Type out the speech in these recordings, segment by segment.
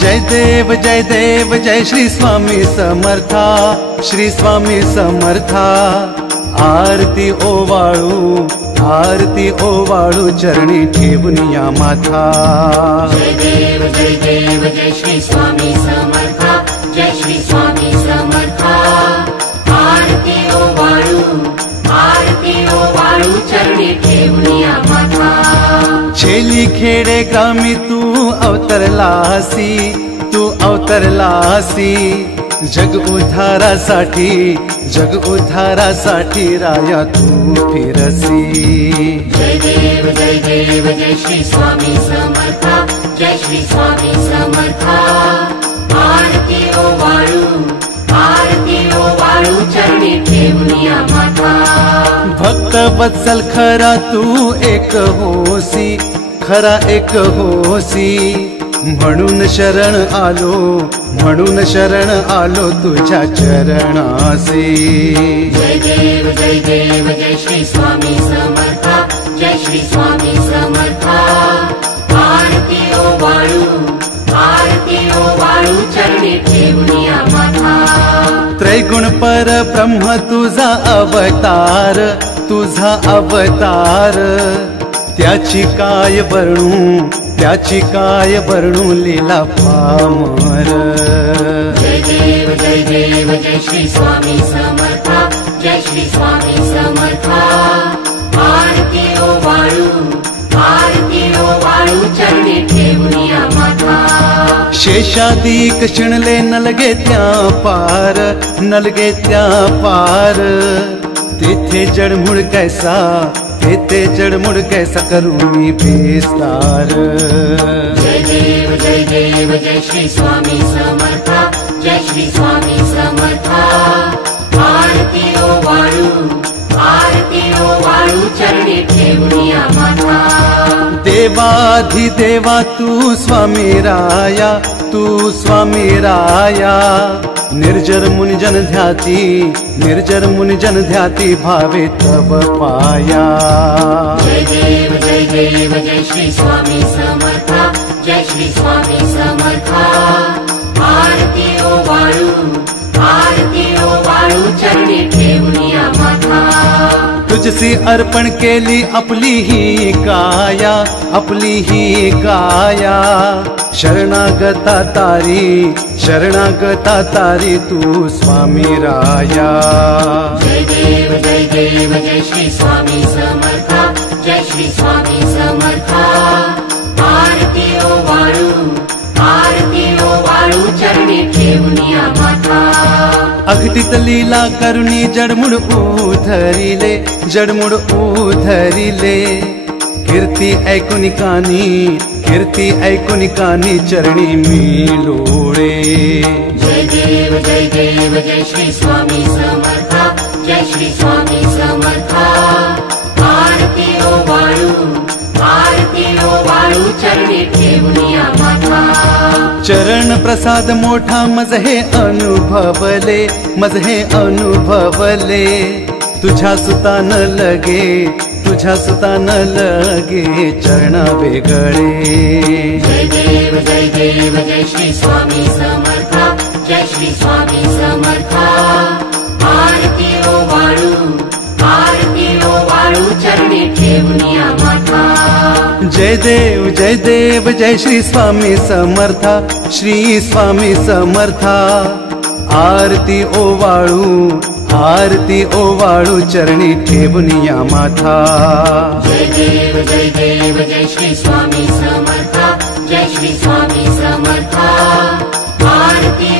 जय देव जय श्री स्वामी समर्था, श्री स्वामी समर्था। आरती ओवाळू चरणी ठेवून या माथा। जय देव जय श्री स्वामी समर्था, जय श्री स्वामी समर्था। आरती ओवाळू चरणी ठेवून या माथा। छेली खेडे ग्रामी तू अवतरलासी, जग उद्धारासाठी राया तू फिरसी। जय देव जय श्री स्वामी समर्था, जय श्री स्वामी समर्था। आरती ओवाळू चरणी ठेवून या माथा। भक्त वत्सल खरा तू एक होसी, म्हणून शरण आलो तुझ्या चरणासी। जय देव जय श्री स्वामी समर्था, जय श्री स्वामी समर्था। आरती ओवाळू चरणी ठेवून या माथा। त्रैगुण पर ब्रह्म तुझा अवतार, त्याची काय वर्णू लीला पामर। जय देव जय श्री स्वामी समर्था, जय श्री स्वामी समर्था। आरती ओवाळू चरणी ठेवून या माथा। शेषादिक शिणले नलगे त्या पार, तेथे जडमुड कैसा करू मी विस्तार। जय देव जय श्री स्वामी समर्था, जय श्री स्वामी समर्था। आरती ओवाळू चरणी ठेवून या माथा। देवाधिदेवा तू स्वामी राया, निर्जर मुनिजन ध्याती भावे तव पाया। जय देव जय श्री स्वामी समर्था, जय श्री स्वामी समर्था। आरती ओवाळू चरणी ठेवून या माथा। तुझसी अर्पण केली आपली ही काया, शरणागता तारी तू स्वामी राया। जय देव जय श्री स्वामी समर्था, जय श्री स्वामी समर्था। आरती ओवाळू चरणी ठेवून या माथा। अघटित लीला करुणी जडमुड उधरिले, कीर्ती ऐकुनी कानी चरणी मी लोळे। जय देव जय श्री स्वामी समर्था, जय श्री स्वामी समर्था। आरती ओवाळू चरणी ठेवून या माथा। चरण प्रसाद मोठा मज हे अनुभवले, तुझ्या सुतान लगे चरण वेगळे। जय देव जय श्री स्वामी समर्था, जय श्री स्वामी समर्था। आरती ओवाळू चरणी ठेवून या माथा। जय देव जय श्री स्वामी समर्था, श्री स्वामी समर्था। आरती ओवाळू चरणी ठेवून या माथा। जय देव जय श्री स्वामी समर्था, जय श्री स्वामी समर्था। आरती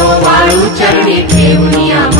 ओवाळू चरणी ठेवून या माथा।